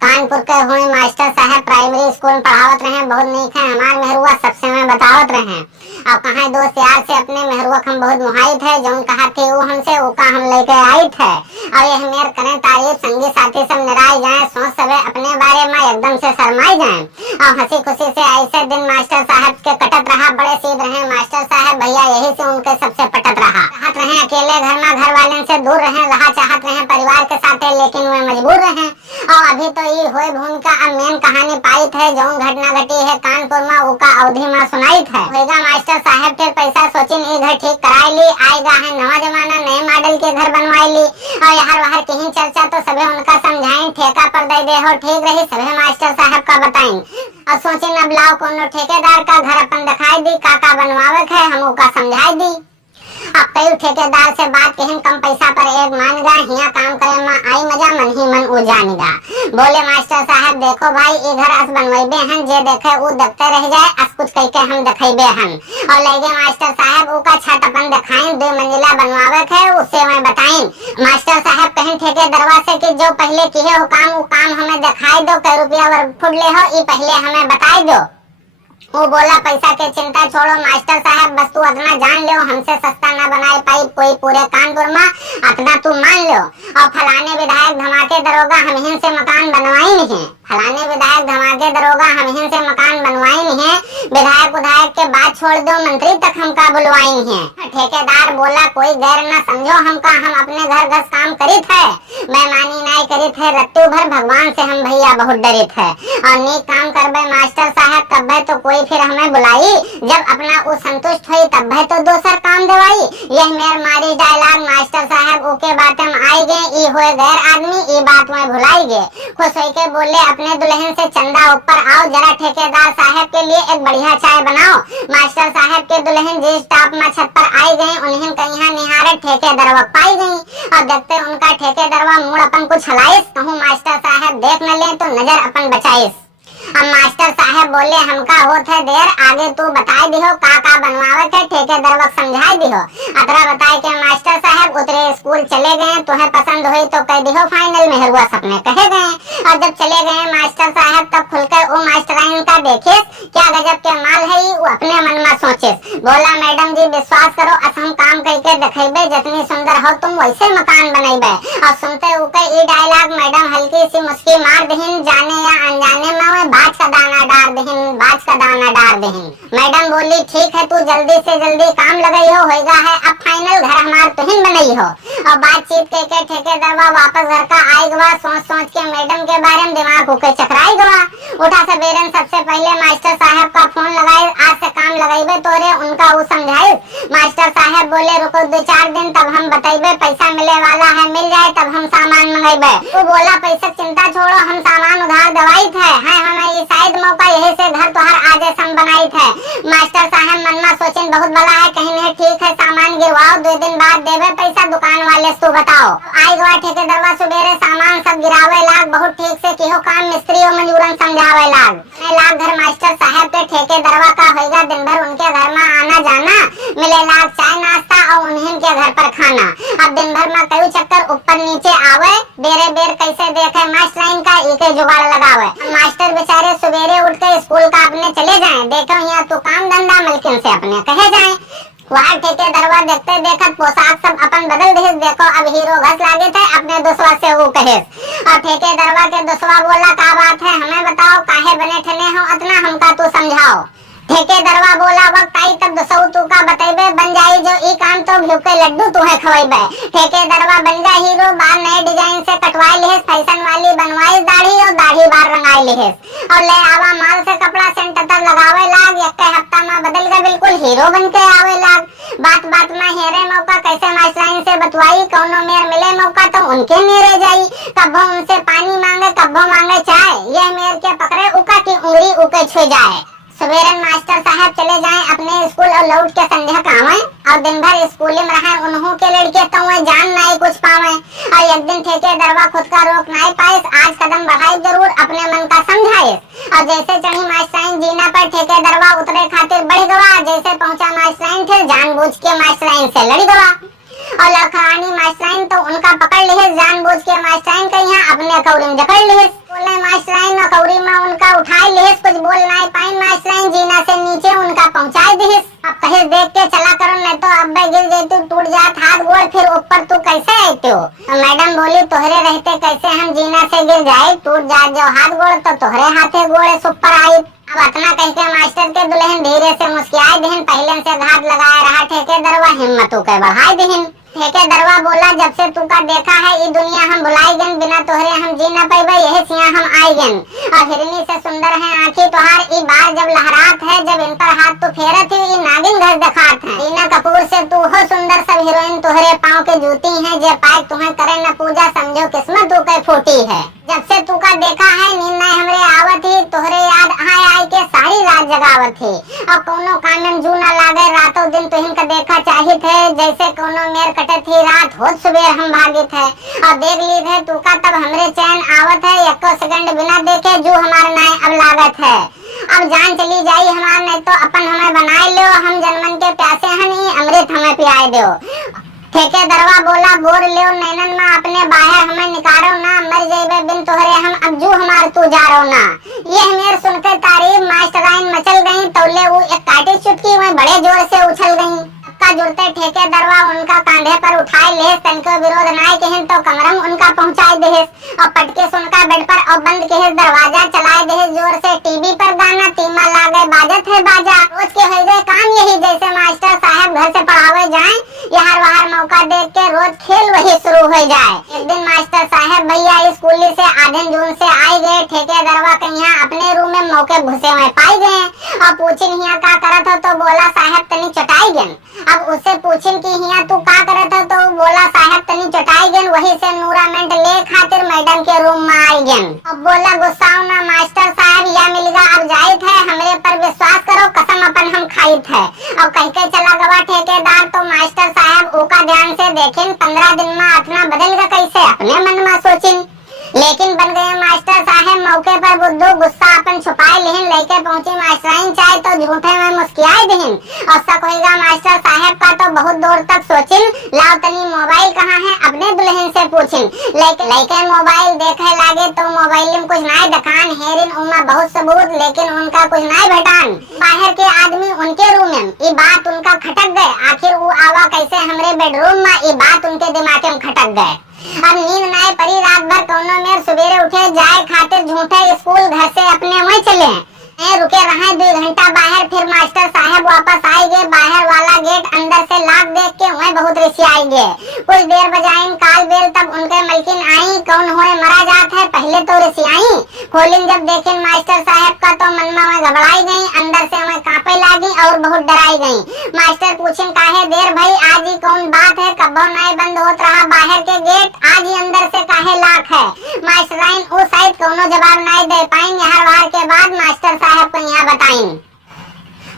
कानपुर के हुए मास्टर साहब प्राइमरी स्कूल में पढ़ावत रहे, बहुत नीक है। हमार मेहरुआ सबसे में बतावत रहे और कहा दोस्त यार से अपने मेहरुआ हम बहुत मुहाइत है, जो कहा थे वो हमसे वो का हम लेके आई थे। और ये मेर करें तारीफ, संगी साथी सब निराई जाए, सोच सवे अपने बारे में एकदम से शर्माई जाए और हंसी खुशी से ऐसे दिन मास्टर साहब के कटत रहा। बड़े सीध रहे मास्टर साहब भैया, यही से उनके सबसे पटत रहा। चाहत रहे अकेले घर में घर वाले से दूर रहे चाहत रहे परिवार के साथ, लेकिन वे मजबूर रहे। और अभी तो ये हुए भूमिका अब मेन कहानी पाई थे, जो घटना घटी है कानपुर में उका अवधि में सुनाई थे। होगा मास्टर साहब के पैसा सोचिन ये घर ठीक कराई ली, आएगा है नवा जमाना, नए मॉडल के घर बनवाई ली। और यहाँ बाहर कहीं चर्चा तो सभी उनका समझाइन, ठेका पर दे हो ठीक रही, सभी मास्टर साहब का बताइन। और सोचिन अब लाओ कोनो ठेकेदार का घर अपन दिखाई दी, काका बनवावे है हम उका समझाई दी। अब कई ठेकेदार से बात कहीं कम पैसा पर एक मान गा, हिया काम करे में आई मजा, मन ही मन उ जानेगा। बोले मास्टर साहब देखो भाई ये घर अस बनवाइबे हन, जे देखे वो देखते रह जाए, अस कुछ कह के हम दिखाइबे हन। और लगे मास्टर साहब उका छत अपन दिखाइन, 2 मंजिला बनवावे है उससे मैं बताइन। मास्टर साहब कहीं ठेकेदारवा से कि जो पहले किए हो काम वो काम हमें दिखाई दो, कै रुपया वर्ग फुट ले हो ये पहले हमें बताई दो। वो बोला पैसा के चिंता छोड़ो मास्टर साहब, बस तू अतना जान लो हमसे सस्ता ना बनाए पाई कोई पूरे कानपुर में, अतना तू मान लो। और फलाने विधायक धमाके दरोगा हम हिन से मकान बनवाई नहीं, फलाने विधायक धमाके दरोगा हम हिन से मकान बनवाई नहीं, विधायक उधायक के बात छोड़ दो मंत्री तक हमका बुलवाई नहीं। ठेकेदार बोला कोई गैर न समझो हमका, हम अपने घर घस काम करी थे, बेईमानी नहीं करी थे, रत्तू भर भगवान से हम भैया बहुत डरे थे। और नीक काम करबे मास्टर साहब तब तो कोई फिर हमें बुलाई, जब अपना वो संतुष्ट हुई तब तो दूसर काम दवाई। यह मेर मारी डायलॉग मास्टर साहब ओके बात हम आई गए, ये हुए गैर आदमी ये बात में भुलाई गए। खुश होके बोले अपने दुल्हन से चंदा ऊपर आओ, जरा ठेकेदार साहब के लिए एक बढ़िया चाय बनाओ। मास्टर साहब के दुल्हन जिस टॉप में छत पर आई गए, उन्हें कहीं निहारे ठेकेदारवा पाई गई। और देखते उनका ठेकेदारवा मुड़ अपन कुछ हलाइस, कहूँ मास्टर साहब देख न ले तो नजर अपन बचाइस। अब मास्टर साहब बोले हमका होत है देर, आगे तू बताई दिहो का बनवावत है, ठेकेदारवा समझाई दिहो। अतरा बताए के मास्टर साहब उतरे स्कूल चले गए, तुम्हें पसंद हुई तो कह दिहो फाइनल में हुआ सपने कहे गए। और जब चले गए मास्टर साहब तब खुलकर वो मास्टराइन का देखे क्या गजब के माल है, वो अपने मन में सोचे। बोला मैडम जी विश्वास करो अस हम काम करके दिखेबे, जितनी सुंदर हो तुम वैसे मकान बनेबे। और सुनते उके ये डायलॉग मैडम हल्की सी मुस्की मार दहिन, जाने या अनजाने में बाज का दाना डार दहिन, बाज का दाना डार दहिन। मैडम बोली ठीक है तू जल्दी से जल्दी काम लगाई हो, होएगा है अब फाइनल घर हमार तुहिन बनाई हो। और बातचीत के ठेकेदारवा वापस घर का आई गवा, सोच सोच के मैडम के बारे में दिमाग होके चकराई गवा। उठा सवेरन सबसे पहले मास्टर साहब का फोन लगाए, आज से काम लगाइबे तोरे, उनका वो समझाई। मास्टर साहब बोले रुको 2-4 दिन तब हम बताइबे, पैसा मिले वाला है मिल जाए तब हम सामान मंगाइबे। वो बोला पैसा चिंता छोड़ो हम सामान उधार दवाई थे, है हमें ये शायद मौका यही से घर तुहार आज हम बनाई थे। मास्टर साहब मन में सोचें बहुत भला है, कहीं नहीं ठीक है सामान गिरवाओ 2 दिन बाद देवे पैसा, दुकान वाले से बताओ। आई गवा ठेकेदारवा सुबेरे सामान सब गिरावे लाग, बहुत ठीक से किहो काम मिस्त्री और मजूरन समझावे लाग। घर मास्टर साहब के ठेकेदारवा का होगा दिन भर उनके घर में आना जाना, मिले लाग चाय नाश्ता और उन्हीं के घर पर खाना। अब दिन भर में कई चक्कर ऊपर नीचे आवे, बेरे बेर कैसे देखे मास्टराइन का एक जुगाड़ लगावे। मास्टर बेचारे सुबेरे उठ के स्कूल का अपने चले जाएं, देखो यहाँ तो काम धंधा मलकिन से अपने कहे जाएं। वहाँ ठेकेदारवा देखते देखत पोशाक सब अपन बदल दे, देखो अब हीरो घस लागे थे अपने दोस्तवा से वो कहे। और ठेकेदारवा के दोस्तवा बोला का बात है हमें बताओ, काहे बने ठने हो अतना हमका तू समझाओ। ठेकेदारवा बोला वक्त आई तब दसौ तू का बतेबे, बन जाई जो ई काम तो घिउ के लड्डू तुहे खवाइबे। ठेकेदारवा बन जा हीरो, बाल नए डिजाइन से कटवाई लेस, फैशन वाली बनवाई दाढ़ी और दाढ़ी बार रंगाई लेस। और ले आवा माल से कपड़ा सेंटर तक लगावे लाग, एक हफ्ता में बदल गए बिल्कुल हीरो बन के आवे लाग। बात बात में हेरे मौका कैसे मास्टराइन से बतवाई, कौनो मेर मिले मौका तो उनके मेरे जाई, कब्बो उनसे पानी मांगे कब्बो मांगे चाय, ये मेर के पकड़े उका की उंगली उके छुए जाए। सवेरे मास्टर साहब चले जाएं अपने स्कूल और लौट के संध्या का आवे, और दिन भर स्कूल में रहे उन्हों के लड़के तो वे जान नहीं कुछ पावे। और एक दिन ठेकेदारवा खुद का रोक नहीं पाए, आज कदम बढ़ाई जरूर अपने मन का समझाए। और जैसे चढ़ी मास्टराइन जीना पर ठेकेदारवा उतरे खातिर बढ़ गवा, जैसे पहुंचा मास्टराइन थे जानबूझ के मास्टराइन से लड़ गवा। और लखरानी मास्टराइन तो उनका पकड़ लिए, जानबूझ के मास्टराइन के यहाँ अपने कौरिम जकड़ लिए। बोले मास्टराइन नौकरी में उनका उठाई लिहिस, कुछ बोल नहीं पाई मास्टराइन, जीना से नीचे उनका पहुंचाई दिहिस। अब कहीं देख के चला करो, नहीं तो अब गिर जाती, टूट जात हाथ गोड़, फिर ऊपर तू कैसे आते हो। मैडम बोली तोहरे रहते कैसे हम जीना से गिर जाए, टूट जात जो हाथ गोड़ तो तोहरे हाथे गोड़े सुपर आई। अब इतना कह के मास्टर के दुल्हन धीरे से मुस्कुराई दिहन, पहले से घात लगाया रहा ठेकेदारवा हिम्मत के बढ़ाई दिहन। ठेकेदारवा बोला जब से तू का देखा है ये दुनिया हम भुलाई गन, बिना तोहरे हम जी न पाइबे, यही सिया हम आई गन। और हिरनी से सुंदर है आंखी तोहार, ई बार जब लहरात है, जब इन पर हाथ तू फेरत है, ये नागिन घर दिखात है। रीना कपूर से तू हो सुंदर, सब हीरोइन तोहरे पाँव के जूती है, जे पाए तुम्हें करे न पूजा, समझो किस्मत तू के फूटी है। जब से तू का देखा है नींद नहीं हमरे आवत ही, तोहरे याद आए आए के सारी रात जगावत ही। अब कोनो काम में जू न लागे, रातों दिन तुहिन का देखा चाहिए थे, जैसे कोनो मेर कटे थी रात होत सुबह हम भागित है। और देख ली थे तू का तब हमरे चैन आवत है, एको सेकंड बिना देखे जो हमार नाय अब लागत है। अब जान चली जाई हमार, नहीं तो अपन हमें बनाए लो, हम जनमन के प्यासे हनी, अमृत हमें पियाए दो। ठेकेदारवा बोला बोर ले नैनन में अपने बाहर हमें निकारो ना, मर जाइबे बिन तोहरे हम, अब जो हमार तू जारो ना। ये मेर सुनकर तारीफ मास्टराइन मचल गई, तौले वो एक काटी चुटकी वह बड़े जोर से उछल गई। का जुड़ते ठेकेदारवा उनका कांधे पर उठाए ले, तनको विरोध नाय कहन तो कमरम उनका पहुंचाए देहिस। और पटके सुनका बेड पर और बंद के दरवाजा चलाए देहिस जोर से। टीवी पर गाना तीमा लागे बाजत है बाजा, रोज के हो गए काम यही, जैसे मास्टर साहब घर से पढ़ावे जाए, यहाँ वहाँ मौका देख के रोज खेल वही शुरू हो जाए। एक दिन मास्टर साहब भैया स्कूल से आधन जून से आए गए, ठेकेदारवा के यहाँ अपने रूम में मौके घुसे हुए पाई गए। और पूछिन यहाँ का करत हो तो बोला साहब तनी चटाई गन। अब उससे पूछिन कि यहाँ तू का करत हो तो बोला साहब तनी चटाई गन, वही से नूरामेंट ले खातिर मैडम के रूम में आई गन। अब बोला गुस्साओ ना मास्टर साहब, या मिलगा अब जाइत है, हमरे पर विश्वास करो कसम अपन हम खाइत है। अब कह के चला गवा ठेकेदार, तो मास्टर साहब ओका ध्यान से देखें, 15 दिन में अपना बदल गया कैसे, अपने मन में सोचिन। लेकिन बन गए मास्टर साहब मौके पर बुद्धू, गुस्सा अपन छुपाए लेहिन, लेके पहुंची मास्टराइन चाहे तो झूठे में मुस्कुराए देहिन। और शक होगा मास्टर साहब का तो बहुत दूर तक सोचिन, लाओ तनी मोबाइल कहाँ है अपने दुल्हन से पूछिन। लेके मोबाइल देखे लागे तो मोबाइल में कुछ नए दुकान हेरिन, उनमें बहुत सबूत, लेकिन उनका कुछ नए भेटान। बाहर के आदमी उनके रूम में, ये बात उनका खटक गए, आखिर वो आवा कैसे हमरे बेडरूम में, ये बात उनके दिमाग में खटक गए। अब नींद नहीं पड़ी रात भर, कोनो मेर सवेरे उठे जाए खातिर झूठे स्कूल घर से अपने वहीं चले। रुके रहे 2 घंटा बाहर, फिर मास्टर साहब वापस आए गए। बाहर वाला गेट अंदर से लाक देख के वहीं बहुत रिसियाई गए। कुछ देर बजाइन काल बेल, तब उनके मलकिन आई, कौन हुए मरा जात है, पहले तो रिसियाई। खोलिन जब देखें मास्टर साहब का तो मन में घबराई गई, अंदर से वह कांपे लागी और बहुत डराई गई। मास्टर पूछें काहे देर भाई, आज ही कौन बात है, कब्बो नहीं बंद होत रहा बाहर के गेट, आज ही अंदर से काहे लाक है। मास्टराइन वो शायद कोनो जवाब नहीं दे पाई। यहाँ बाहर के बाद मास्टर साहब को यहाँ बताइन।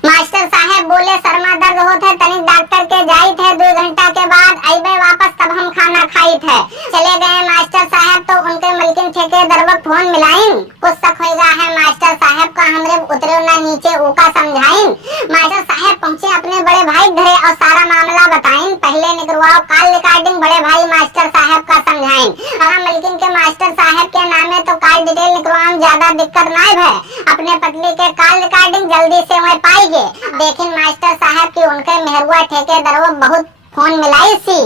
मास्टर साहब बोले शर्मा दर्द होत है, तनिक डॉक्टर के जाई थे, 2 घंटा के बाद आइबे वापस, तब हम खाना खाई थे। चले गए मास्टर साहब तो उनके मलकिन ठेकेदारवा फोन मिलाइन। कुछ शक होगा है मास्टर साहब का, हमरे उतरे ना नीचे ओका समझाइन। मास्टर साहब पहुंचे अपने बड़े भाई घरे और सारा मामला बताइन। पहले निकलवाओ कॉल रिकॉर्डिंग, बड़े भाई मास्टर साहब का समझाइन। हमारा मलकिन के मास्टर साहब के नामे तो कॉल डिटेल निकलवाओ, ज्यादा दिक्कत नहीं है। अपने पत्नी के कॉल रिकॉर्डिंग जल्दी से वही पाई गे। देखें मास्टर साहब की उनके मेहरुआ ठेकेदारवा बहुत फोन मिलाई सी,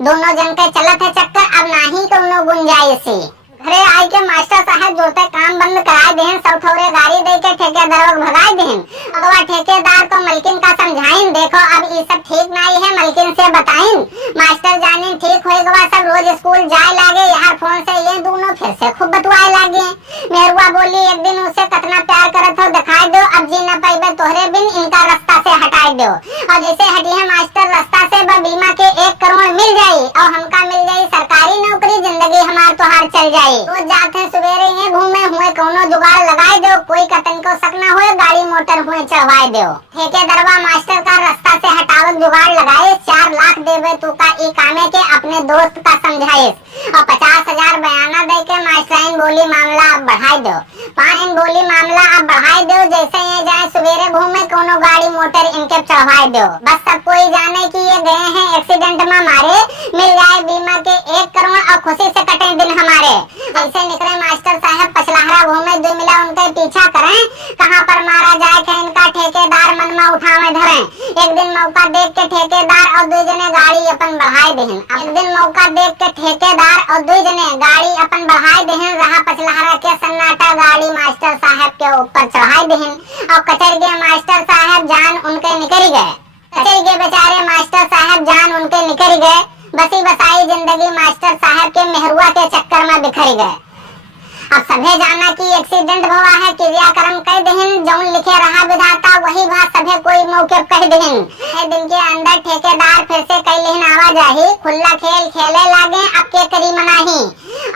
दोनों जन के चलत है चक्कर, अब नाही कोनो गुंजाइश सी। घरे आई के मास्टर साहब जोते काम बंद कराए देहन, सब थोड़े गाड़ी दे के ठेकेदार भगाए देहन। अगवा ठेकेदार को मलकिन का समझाइन, देखो अब ये सब ठीक नहीं है, मलकिन से बताइन। मास्टर जाने ठीक हो गवा, सब रोज स्कूल जाए लागे, यहाँ फोन से ये दोनों फिर से खूब बतवाए लागे। मेहरुआ बोली एक दिन उसे कितना प्यार करत हो दिखाई दो, अब जी न पाइबे तोहरे बिन, इनका रास्ता से हटाई दो। और जैसे हटी है मास्टर रास्ता से, बीमा के 1 करोड़ मिल जाये और हमका मिल जाये सरकारी नौकरी, जिंदगी हमार तोहार चल जाये। रोज जाते सवेरे ये घूमे हुए कोनो जुगाड़ लगाए दो, कोई कतन को शक न होए, गाड़ी मोटर हुए चढ़वाए दो। ठेकेदारवा मास्टर का रास्ता से हटावत जुगाड़ लगाए, 4 लाख देवे तू का ई कामे के अपने दोस्त का समझाइस और 50,000 बयाना दे के मास्टराइन बोली मामला अब बढ़ाई दो। पाइन बोली मामला अब बढ़ाई दो, जैसे ये जाए सवेरे घूमे कोनो गाड़ी मोटर इनके चढ़वाई दो। बस सब कोई जाने कि ये गए हैं एक्सीडेंट में मारे, मिल जाए बीमा के 1 करोड़ और खुशी से कटे दिन हमारे। जैसे निकले मास्टर साहब पछलहरा घूमे, जो मिला उनके पीछा करें, कहाँ पर मारा जाए थे इनका ठेकेदार मन में उठावे धरे। एक दिन मौका देख के ठेकेदार और 2 जने गाड़ी अपन बढ़ाई देहन। एक दिन मौका देख के ठेकेदार और 2 जने गाड़ी अपन बढ़ाई देहन। रहा पछलहरा के सन्नाटा, गाड़ी मास्टर साहब के ऊपर चढ़ाई देहन और कचर गए मास्टर साहब, जान उनके निकल गए। कचर गए बेचारे मास्टर साहब, जान उनके निकल गए। बसी बसाई जिंदगी मास्टर साहब के मेहरुआ के चक्कर में बिखर गए। अब सभे जाना कि एक्सीडेंट हुआ है, क्रियाक्रम कह देहिन, जौन लिखे रहा विधाता वही बात सभे कोई मौके कह देहिन। दिन के अंदर ठेकेदार फिर से कई लेहिन आवाजाही, खुला खेल खेले लागे अब के करी मनाही।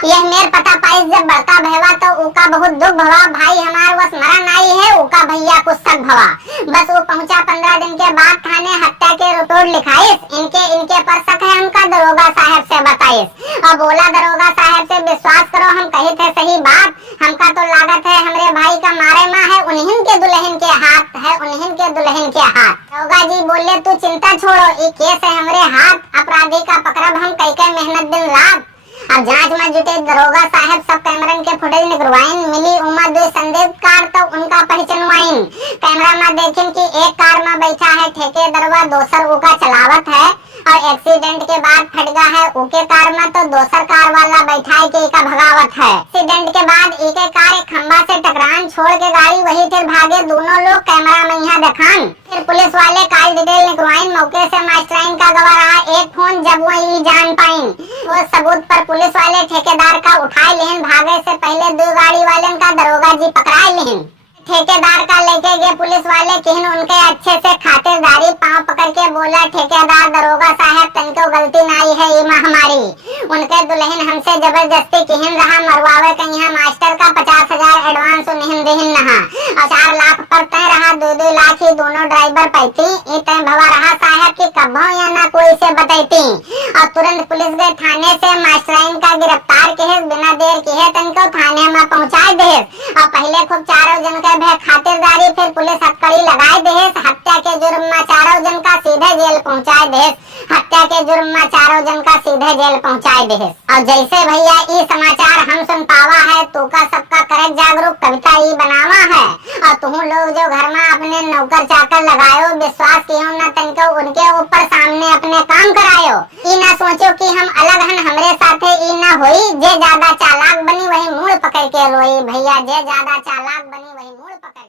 यह मेर पता पाइस जब बड़का भवा तो उका बहुत दुख भवा, भाई हमार वस मरण आई है, उका भैया कुछ सक भवा। बस वो पहुंचा 15 दिन के बाद थाने, हत्या के रिपोर्ट लिखाइस, इनके पर शक है हमका दरोगा साहब से बताइस। और बोला दरोगा साहब से विश्वास करो हम कही थे सही बात, हमका तो लागत है हमरे भाई का मारे माँ है उन्हीं के दुल्हन के हाथ है, उन्हीं के दुल्हन के हाथ। दरोगा जी बोले तू चिंता छोड़ो, ये केस है हमरे हाथ, अपराधी का पकड़ब हम कई मेहनत दिन रात। अब जांच में जुटे दरोगा साहब सब कैमरन के फुटेज निकलवाइन, मिली उमा 2 संदिग्ध कार तो उनका पहचानवाइन। कैमरा में देखें कि एक कार में बैठा है ठेकेदारवा, दूसर उका चलावत है और एक्सीडेंट के बाद फट गया है उके कार में, तो दूसर कार वाला बैठा है कि का भगावत है। एक्सीडेंट के बाद एक कार एक खंबा से टकरान, छोड़ के गाड़ी वही फिर भागे दोनों लोग, कैमरा में यहाँ दिखान। फिर पुलिस वाले काल डिटेल निकलवाइन, मौके से मास्टराइन का गवा रहा एक फोन, जब वही जान पाइन। वो सबूत पर पुलिस वाले ठेकेदार का उठाए लेहन, भागे से पहले 2 गाड़ी वाले का दरोगा जी पकड़ाए लेहन। ठेकेदार का लेके गए पुलिस वाले, किहन उनके अच्छे से खातिरदारी, पांव पकड़ के बोला ठेकेदार दरोगा साहब तनको गलती नहीं है ये हमारी, उनके दुल्हन हमसे जबरदस्ती किहन रहा मरवावे के यहाँ मास्टर का 50,000 एडवांस नहीं देहिन नहा और 4 लाख पर तय रहा 2-2 लाख ही दोनों ड्राइवर पैती। ये तय भवा रहा साहब की कब्बो या ना कोई से बताईती। और तुरंत पुलिस गए थाने से मास्टराइन का गिरफ्तार के बिना देर किए तनको थाने में पहुँचा दे। और पहले खूब 4 जन का खातिरदारी, फिर पुलिस हथकड़ी लगाए दे, हत्या के जुर्म में 4 जन का सीधे जेल पहुंचाए दे, हत्या के जुर्म में 4 जन का सीधे जेल पहुंचाए दे। और जैसे भैया ये समाचार हम सुन पावा है तो का सबका करक जागरूक कविता ये बनावा है। और तुम लोग जो घर में अपने नौकर चाकर लगायो, विश्वास कियो न तनको उनके ऊपर सामने अपने काम करायो। ये ना सोचो कि हम अलग हन हमरे साथे ये ना होई, जे ज्यादा चालाक बनी वही मूल पकड़ के रोई। भैया जे ज्यादा चालाक बनी वही मूल पकड़